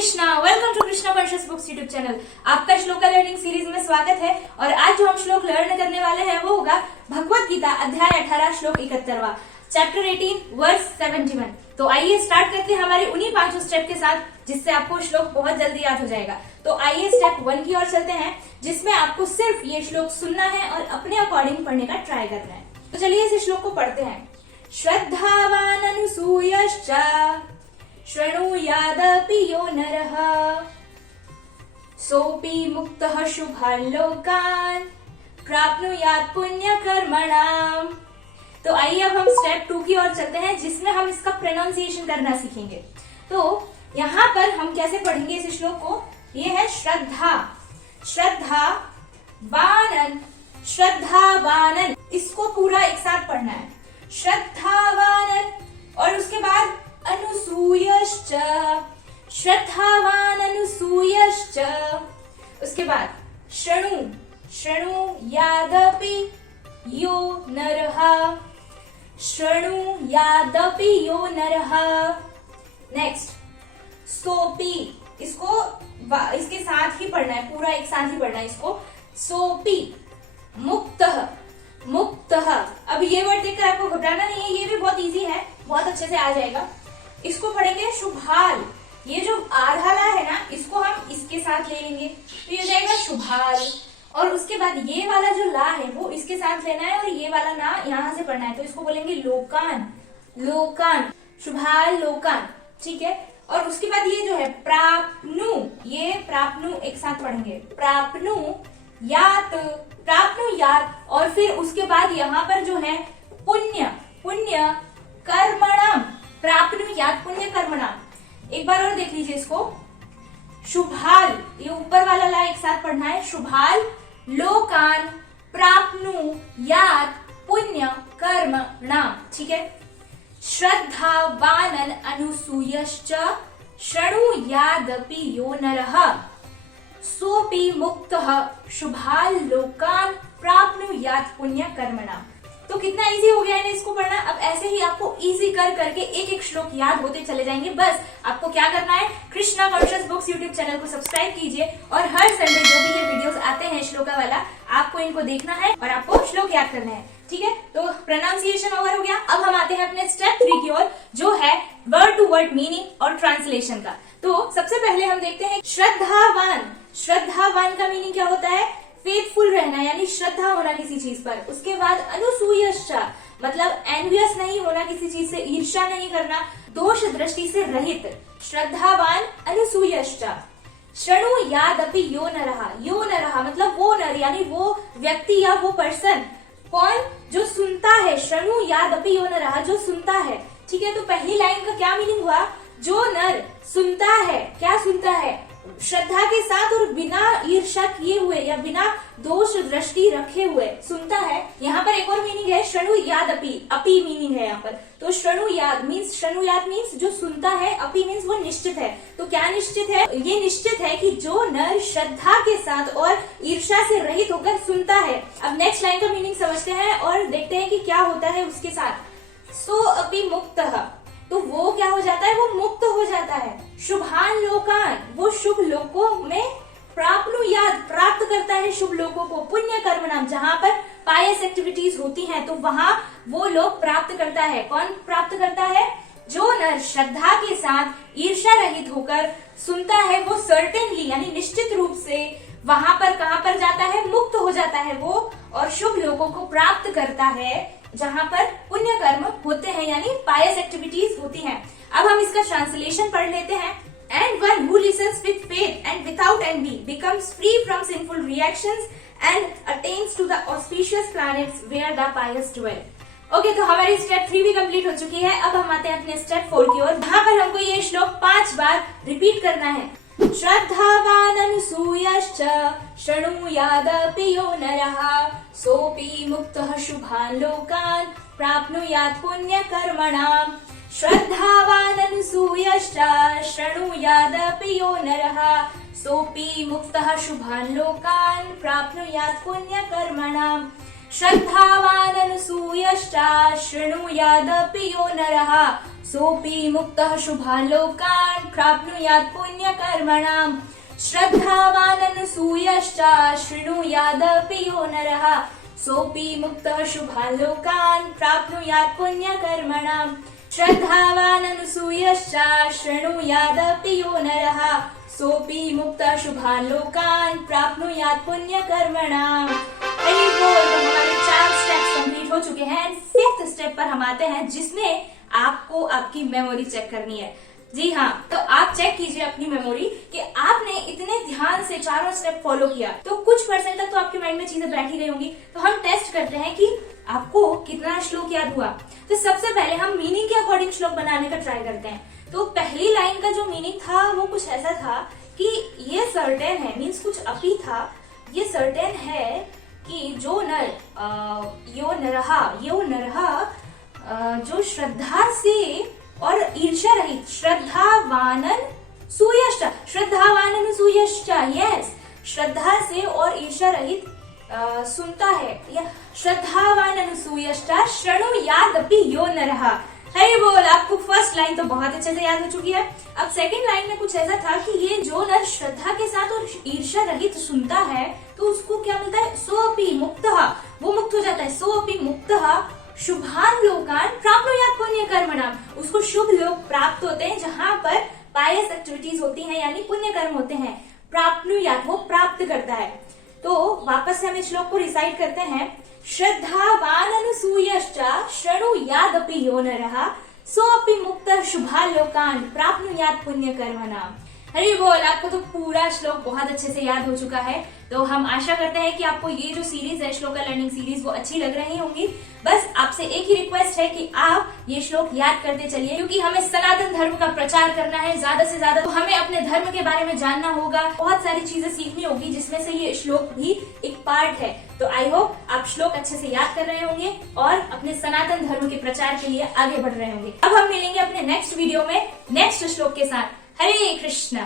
Krishna, welcome to Krishna Conscious Books YouTube channel. आपका श्लोक learning series में स्वागत है। और आज जो हम श्लोक लर्न करने वाले हैं वो होगा भगवत गीता अध्याय 18 श्लोक 71 चैप्टर 18 वर्स 71। तो आइए स्टार्ट करते हैं हमारे उन्हीं 5 स्टेप के साथ, जिससे आपको श्लोक बहुत जल्दी याद हो जाएगा। तो आइए स्टेप 1 की ओर चलते हैं, जिसमें आपको सिर्फ ये श्लोक सुनना है और अपने अकॉर्डिंग पढ़ने का ट्राई करना है। तो चलिए इस श्लोक को पढ़ते हैं। श्रद्धावान अनुसूयश्च शृणुयादपि यो नरः सोऽपि मुक्तः शुभान् लोकान् प्राप्नुयात् पुण्यकर्मणाम्। तो आइए अब हम स्टेप 2 की ओर चलते हैं, जिसमें हम इसका प्रोनाउंसिएशन करना सीखेंगे। तो यहाँ पर हम कैसे पढ़ेंगे इस श्लोक को। ये है श्रद्धा, श्रद्धा वानन, श्रद्धा वानन, इसको पूरा एक साथ पढ़ना है। श्रद्धा वानन और उसके बाद अनुसूयश्च, श्रद्धावान अनुसूयश्च, उसके बाद शृणु, शृणु यादपि यो नरः, शृणु यादपि यो नरः। नेक्स्ट सोपी, इसको इसके साथ ही पढ़ना है, पूरा एक साथ ही पढ़ना है इसको। सोपी मुक्तः, मुक्तः। अब ये वर्ड देखकर आपको घबराना नहीं है, ये भी बहुत इजी है, बहुत अच्छे से आ जाएगा। इसको पढ़ेंगे शुभाल, ये जो आधा ला है ना, इसको हम इसके साथ ले लेंगे तो ये हो जाएगा शुभाल। और उसके बाद ये वाला जो ला है वो इसके साथ लेना है और ये वाला ना यहाँ से पढ़ना है, तो इसको बोलेंगे लोकान, लोकान, शुभाल लोकान, ठीक है। और उसके बाद ये जो है प्राप्नु, ये प्राप्नु एक साथ पढ़ेंगे, प्राप्नु यात, प्राप्नु यात। और फिर उसके बाद यहाँ पर जो है पुण्य, पुण्य कर्मणाम, प्राप्नु यात पुण्य कर्मणाम। एक बार और देख लीजिए इसको। शुभाल, ये ऊपर वाला ला एक साथ पढ़ना है, शुभाल लोकान प्राप्नु यात पुण्य कर्मणाम, ठीक है। श्रद्धावानन अनुसूयश्च शृणुयादपि यो नरः सोऽपि मुक्तः शुभाल लोकान प्राप्नुयात् पुण्य कर्मणाम। तो कितना इजी हो गया है इसको पढ़ना। अब ऐसे ही आपको इजी कर करके एक एक श्लोक याद होते चले जाएंगे। बस आपको क्या करना है, Krishna Conscious Books YouTube channel को सब्सक्राइब कीजिए और हर संडे जो भी ये वीडियोस आते हैं श्लोका वाला, आपको इनको देखना है और आपको श्लोक याद करना है, ठीक है। तो प्रोनाउंसिएशन ओवर हो गया। अब हम आते हैं अपने स्टेप 3 की ओर, जो है वर्ड टू वर्ड मीनिंग और ट्रांसलेशन का। तो सबसे पहले हम देखते हैं श्रद्धावान। श्रद्धावान का मीनिंग क्या होता है, फेथफुल रहना, यानी श्रद्धा होना किसी चीज पर। उसके बाद अनुसूयश्च, मतलब एनवियस नहीं होना किसी चीज से, ईर्ष्या नहीं करना, दोष दृष्टि से रहित। श्रद्धावान अनुसूयश्च। शृणुयादपि यो नरः, यो नरः मतलब वो नर, यानी वो व्यक्ति या वो पर्सन, कौन, जो सुनता है। शृणुयादपि यो नरः, जो सुनता है, ठीक है। तो पहली लाइन का क्या मीनिंग हुआ, जो नर सुनता है, क्या सुनता है, श्रद्धा के साथ और बिना ईर्ष्या किए हुए या बिना दोष दृष्टि रखे हुए सुनता है। यहाँ पर एक और मीनिंग है शृणुयादपि, अपि मीनिंग है यहाँ पर। तो शृणुयाद मीन्स, शृणुयाद मीन्स जो सुनता है, अपि मीन्स वो निश्चित है। तो क्या निश्चित है, ये निश्चित है कि जो नर श्रद्धा के साथ और ईर्ष्या से रहित होकर सुनता है। अब नेक्स्ट लाइन का मीनिंग समझते हैं और देखते हैं कि क्या होता है उसके साथ। सो अपि मुक्तः, तो वो क्या हो जाता है, वो मुक्त हो जाता है। शुभान लोकान, वो शुभ लोकों में प्राप्नुयात्, प्राप्त करता है शुभ लोकों को। पुण्य कर्मणाम, जहाँ पर पायस एक्टिविटीज होती हैं तो वहाँ वो लोग प्राप्त करता है। कौन प्राप्त करता है, जो नर श्रद्धा के साथ ईर्ष्या रहित होकर सुनता है, वो सर्टेनली यानी निश्चित रूप से वहां पर कहाँ पर जाता है, मुक्त हो जाता है वो, और शुभ लोगों को प्राप्त करता है, जहाँ पर पुण्य कर्म होते हैं, यानी पायस एक्टिविटीज होती हैं। अब हम इसका ट्रांसलेशन पढ़ लेते हैं। And one who listens with faith and without envy becomes free from sinful reactions and attains to the auspicious planets where the pious dwell. Okay, तो हमारी स्टेप 3 भी कंप्लीट हो चुकी है। अब हम आते हैं अपने स्टेप 4 की ओर, जहाँ पर हमको ये श्लोक 5 बार रिपीट करना है। श्रद्धावान अनुसूयश्च शृणुयादपि यो नरः सोऽपि मुक्तः शुभान् लोकान् प्राप्नुयात् पुण्य कर्मणाम्। श्रद्धावान अनुसूयश्च शृणुयादपि यो नरः सोऽपि मुक्तः शुभान् लोकान् प्राप्नुयात् पुण्य कर्मणाम्। श्रद्धावान् अनसूयश्च शृणुयादपि यो नरः सोऽपि मुक्तः शुभान् लोकान् प्राप्नुयात् पुण्यकर्मणाम्। श्रद्धावान् अनसूयश्च शृणुयादपि यो नरः सोऽपि मुक्तः शुभान् लोकान् प्राप्नुयात् पुण्यकर्मणाम्। श्रद्धावान् अनसूयश्च शृणुयादपि यो नरः सोऽपि मुक्तः शुभान् लोकान् प्राप्नुयात् पुण्यकर्मणाम्। हमारे 4 स्टेप्स कंप्लीट हो चुके हैं। 5th स्टेप पर हम आते हैं जिसमें आपको आपकी मेमोरी चेक करनी है। जी हाँ, तो आप चेक कीजिए अपनी मेमोरी कि आपने इतने ध्यान से चारों स्टेप फॉलो किया तो कुछ परसेंट तक तो आपके माइंड में चीजें बैठी गई होंगी। तो हम टेस्ट करते हैं कि आपको कितना श्लोक याद हुआ। तो सबसे पहले हम मीनिंग के अकॉर्डिंग श्लोक बनाने का ट्राई करते हैं। तो पहली लाइन का जो मीनिंग था वो कुछ ऐसा था कि ये सर्टेन है, मीन्स कुछ अपी था, ये सर्टेन है कि जो नर यो नरहा जो श्रद्धा से और ईर्ष्या रहित श्रद्धावानन सूयश्च यस, श्रद्धा से और ईर्ष्या रहित सुनता है, या श्रद्धावान अनुसूयश्च शृणुयादपि यो नरः। हरि बोल। आपको फर्स्ट लाइन तो बहुत अच्छे से याद हो चुकी है। अब सेकंड लाइन में कुछ ऐसा था कि ये जो नर श्रद्धा के साथ और ईर्ष्या रहित सुनता है तो उसको क्या मिलता है, सोऽपि मुक्तः, वो मुक्त हो जाता है। सोऽपि मुक्तः शुभान् लोकान् प्राप्नुयात् पुण्यकर्मणाम्, उसको शुभ लोक प्राप्त होते हैं जहाँ पर पायस एक्टिविटीज होती हैं यानी पुण्य कर्म होते हैं। प्राप्नुयात्, वो प्राप्त करता है। तो वापस से हम इस श्लोक को रिसाइट करते हैं। श्रद्धावान् अनसूयश्च शृणुयादपि यो नरः सोऽपि मुक्तः शुभान् लोकान् प्राप्नुयात् पुण्यकर्मणाम्। हरि बोल। आपको तो पूरा श्लोक बहुत अच्छे से याद हो चुका है। तो हम आशा करते हैं कि आपको ये जो सीरीज है श्लोका लर्निंग सीरीज वो अच्छी लग रही होंगी। बस आपसे एक ही रिक्वेस्ट है कि आप ये श्लोक याद करते चलिए, क्योंकि हमें सनातन धर्म का प्रचार करना है ज्यादा से ज्यादा। तो हमें अपने धर्म के बारे में जानना होगा, बहुत सारी चीजें सीखनी होगी जिसमें से ये श्लोक भी एक पार्ट है। तो आई होप आप श्लोक अच्छे से याद कर रहे होंगे और अपने सनातन धर्म के प्रचार के लिए आगे बढ़ रहे होंगे। अब हम मिलेंगे अपने नेक्स्ट वीडियो में नेक्स्ट श्लोक के साथ। हरे कृष्णा।